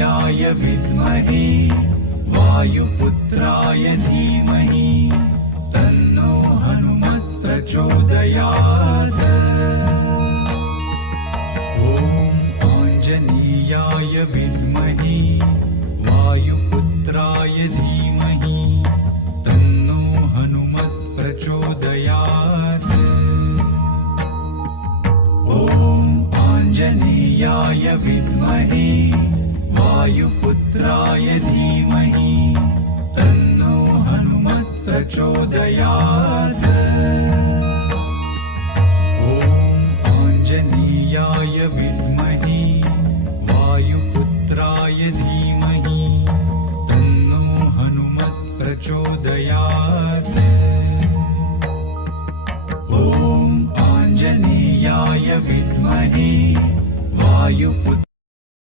आञ्जनेयाय विद्महे वायुपुत्राय धीमहि तन्नो हनुमत् प्रचोदयात्। ॐ आञ्जनेयाय विद्महे वायुपुत्राय धीमहि तन्नो हनुमत् प्रचोदयात्। ॐ आञ्जनेयाय विद्महे वायुपुत्राय धीमहि तन्नो हनुमत् प्रचोदयात्।